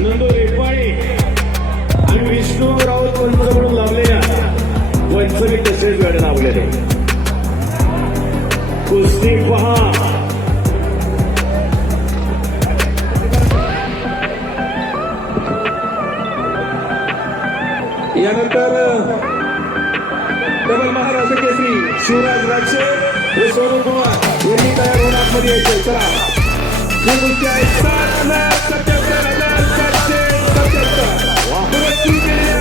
नंदू रेटवाडे आणि विष्णू राऊत पंच म्हणून लावलेल्या पंचमी तसेच वेळ लावलेले कुस्ती पहा. यानंतर डबल महाराष्ट्र केसरी शिवराज राक्षे व सोनू कुमार यांनी तयार होऊन आतमध्ये यायचे. चला ही गोष्टी आहे 7,77,777 दुरुस्ती केलेली आहे.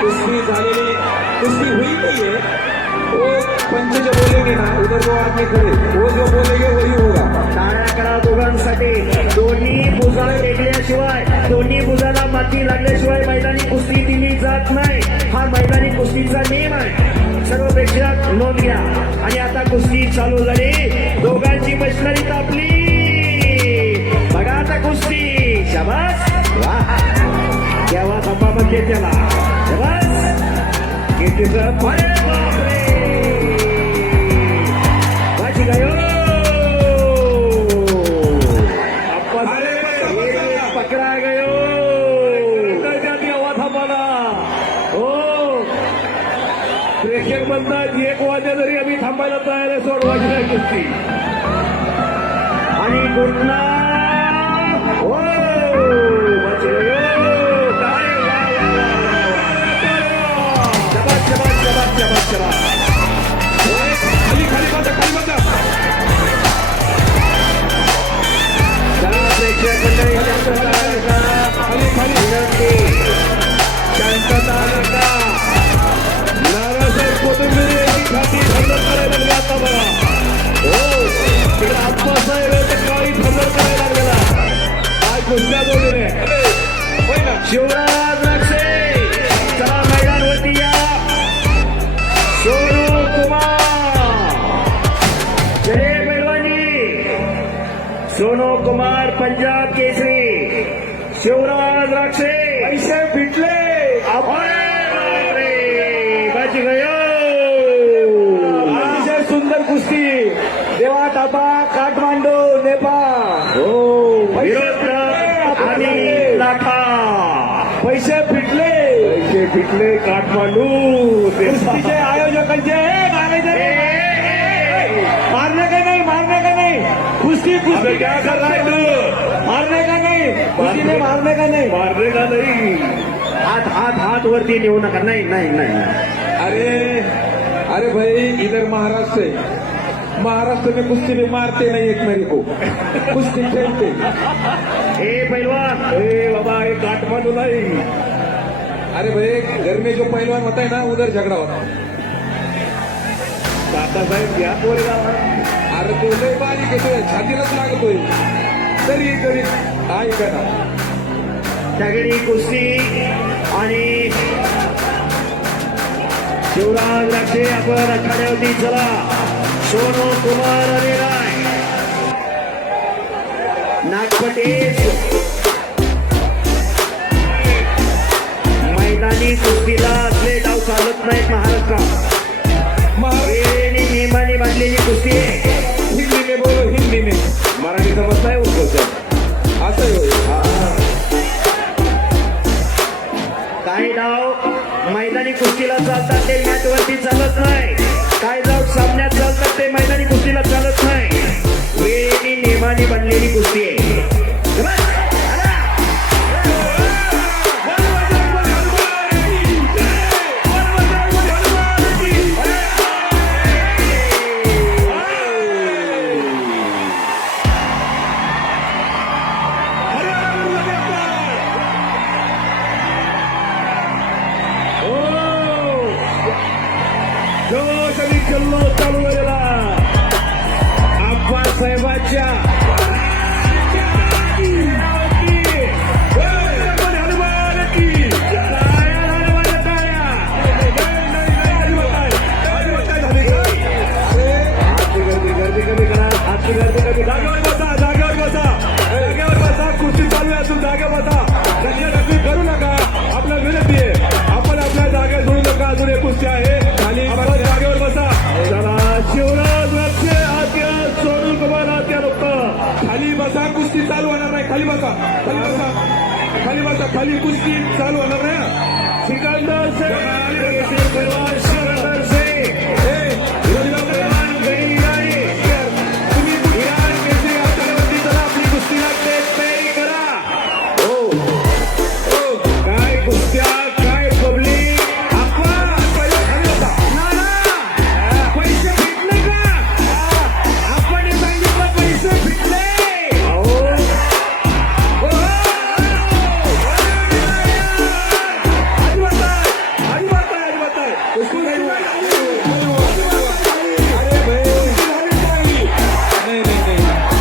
कुश्ती झालेली कुश्ती हुई नहीं है. वो पंच जो बोलेंगे ना उधर वो आदमी खड़े, वो जो बोलेंगे वही होगा. टाळ्या करा दोघांसाठी. दोन्ही भुजा वेगळ्याशिवाय दोन्ही भुजाला माती लागल्याशिवाय मैदानी कुस्ती दिली जात नाही. हा मैदानी कुस्तीचा नियम आहे. सर्व प्रेक्षक नोंद घ्या. आणि आता कुस्ती चालू झाली. दोघांची मशनरी तापली. बघा आता कुस्ती. शाबास. वाह केव्हा खंबा म्हणजे त्याला शाबास. कितीचं अरे बापरे वाची गायो. पकडा गयो थांबाला. हो प्रेक्षक म्हणतात 1 वाजता जरी आम्ही थांबायला तयार आहे. 16 वाजता कुस्ती आणि पुन्हा हो वाची गयो. खाली खाली बघा खाली बघा. प्रेक्षक मंडळी खाली खाली शांतता नका. नारासाहेब कोथिंबिरी खाती हल्ला करायला लागले. आता बघा हो तिकडे आप्पासाहेब काळी हल्ला करायला लागलेला. काय कुस्त्या बोलले होय ना. शिवराज राक्षे चला मैदानवरती या. सोनू कुमार जय पैलवानी. सोनू कुमार पंजाब केसरी. शिवराज राक्षे पैसे फिटले. बच गयो. अतिशय सुंदर कुस्ती. देवा ताबा काठमांडू नेपाळ. हो विरोध आणि लाठा. पैसे फिटले. पैसे फिटले काठमांडू. कुस्तीचे आयोजकांचे मारने का नहीं मारने का नहीं. कुस्ती कुस्ती क्या कर रहा है तू. मारने का नहीं कुस्ती में मारने का नहीं. मारने का नहीं. हात हात हात वरती नेऊ नका. नाही नाही नाही. अरे अरे भाई इधर महाराष्ट्र है. महाराष्ट्र में कुश्ती में मारते नहीं एक मेरे को. कुश्ती खेलते. ए पहलवान ए बाबा ये काठमांडू नहीं. अरे भाई घर में जो पहलवान होता है ना उधर झगड़ा होता है. दादासाहेब या पोरेगा. अरे तो लय बारीक येतोय छातीलाच लागतोय. तरी तरी ऐका ना. सगळी कुस्ती आणि शिवराज राक्षे आपण आखाड्यावरती चला. सोनू कुमार आणि राय नागपटेश मैदानी कुस्तीला असले डाव चालत नाहीत महाराष्ट्रात. वेळेने नियमाने बांधलेली कुस्ती आहे. हिंदी में बोलो हिंदी में. मराठी समजताय उसको सर. असं होय. काही डाव मैदानी कुस्तीला चालतात ते मॅटवरती चालत नाही. काही डाव सामन्यात चालतात ते मैदानी कुस्तीला चालत नाही. वेळेने नियमाने बनलेली कुस्ती आहे. जोश आणि जल्लोष चालू झालेला. आप्पासाहेबांच्या नाही, खाली बसा, खाली बसा, खाली बसा, खाली कुस्ती चालू होणार नाही हं. सिकंदर से पहलवान सिकंदर से पहलवान गई आहे. तुम्ही इराण केसरी हातावरती चला, आपली कुस्ती लागते, तयारी करा. हो. काय कुस्त्या, काय पब्लिक. आपण पहिले खाली बसा. नाना, पैसे फिटले का? आपण सांगितलं पैसे फिटले. अरे भाई, नाही नाही नाही नाही झाली.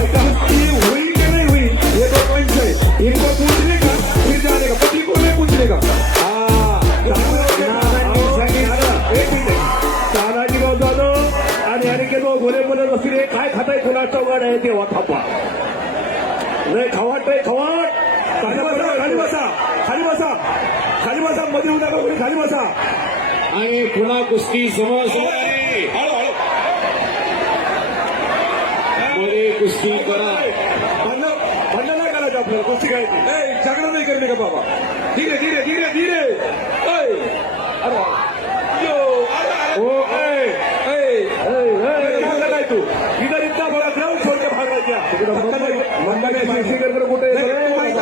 ऐका हुई की नाही हुई ये दो पॉइंट है. इनको पूछने का फिर जाने का, पति को नहीं पूछने का. नानांनी सांगितलं. एक मिनिट. तानाजीराव जाधव आणि अनिकेत घोले म्हणत असतील, हे काय खाताय, कुणाचा वाड आहे तेव्हा थापा. लय खवाट रे खवाट. खाली बसा, खाली बसा, खाली बसा, खाली बसा, मध्ये उद्या कोणी खाली बसा. आणि पुन्हा कुस्ती समोर समोर आहे. मध्ये कुस्ती करा. भांडण नाही करायचं आपल्याला, कुस्ती करायची. झगडा नाही करणे का बाबा. धीरे धीरे धीरे धीरे. अरे यो, ओ ए काय तू इधर इतना बड़ा ग्राउंड छोड़ के भागायच्या. कुठे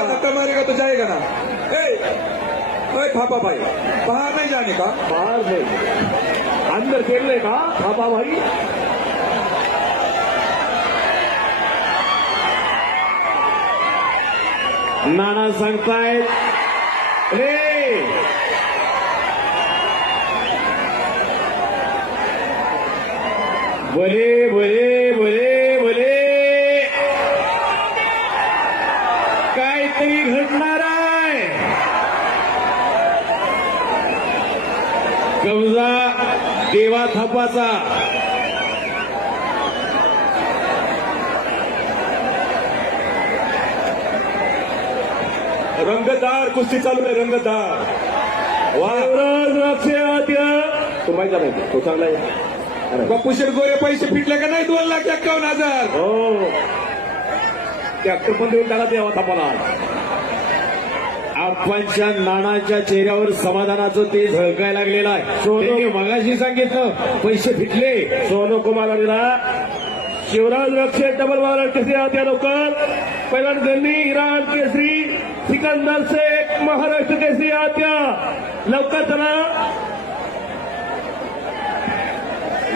धक्का मारेगा तो जाएगा ना. थापा भाई बाहर नहीं जाने का. बाहर से अंदर खेलने का थापा भाई. नाना सांगतायत रे भले भले भले भले काहीतरी घडणार आहे. कब्जा देवा थापाचा. रंगतदार कुस्ती चालू आहे, रंगतदार. युवराज राक्षे तो माहिती नाही, तो चांगला आहे. बापू गोरे पैसे फिटले का नाही. 2,51,000. हो ट्रॅक्टर पण देऊन टाका देवा थापाला. आपणच्या नानाच्या चेहऱ्यावर समाधानाचं ते झळकायला लागलेलं आहे. त्यांनी मगाशी सांगितलं पैसे फिटले. सोनू कुमार दिला. शिवराज रक्षे डबल महाराज केसरी आत्या लवकर. पहिला गल्ली इराण केसरी सिकंदर से महाराष्ट्र केसरी आत्या लवकर चला.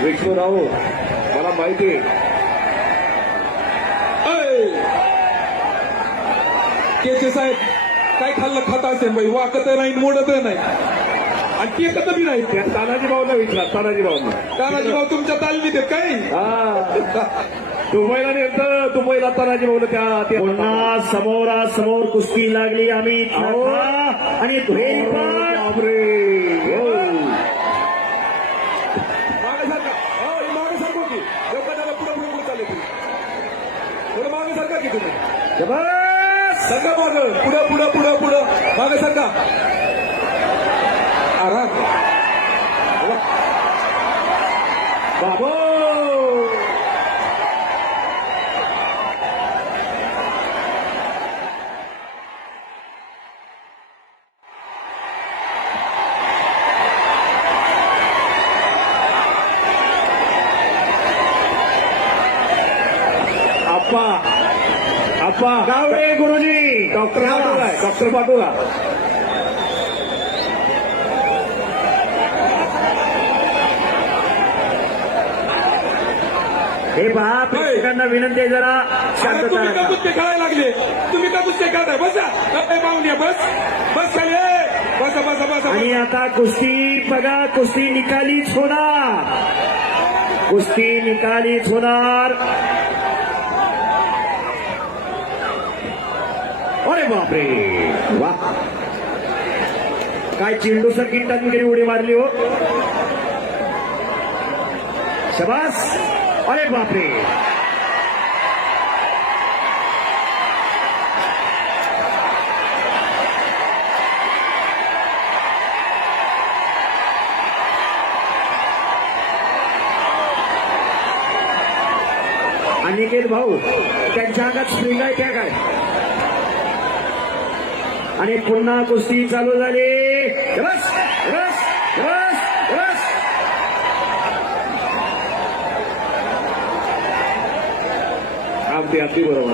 विष्णूराव मला माहिती केचे साहेब काय खाल्लं खाता असेल बाई. वाकत नाही, मोडत नाही आणि टेकत बी नाही. त्या तानाजी भाऊना विचारा. तानाजी भाऊना तानाजी भाऊ तुमच्या तालमीत आहेत काही. दुबईला नेलं. दुबईला तानाजी भाऊला त्या पुन्हा समोरासमोर कुस्ती लागली. आम्ही आणि धुळेरी पण मागे सारखा. मागे सारखं की लोक त्याला पुढे पुढे पुढे चालले. थोडं मागे सारखा की तुम्ही सरका मागं. पुढं पुढं पुढं पुढं मागे सरका. आराम बाबो. आप्पा गावडे गुरुजी. डॉक्टर पाठवला. डॉक्टर पाठवला. हे पहा प्रेक्षकांना विनंती आहे जरा शांतता तुम्ही का राखा. कुस्ते खेळायला लागले. तुम्ही का कुस्ते खेळताय. बसा पाहुण्या बस बस खाली. बसा बसा बसा. आणि आता कुस्ती बघा. कुस्ती निकालीच होणार. कुस्ती निकालीच होणार. अरे बापरे वा. काय चेंडू सर्किटांकडे उडी मारली हो. शबास. अरे बापरे. अनिकेत भाऊ त्यांच्या अंगात स्प्रिंग आहे त्या काय आणि पुन्हा कुस्ती चालू झाली बस बस बस बस अगदी अगदी बरोबर.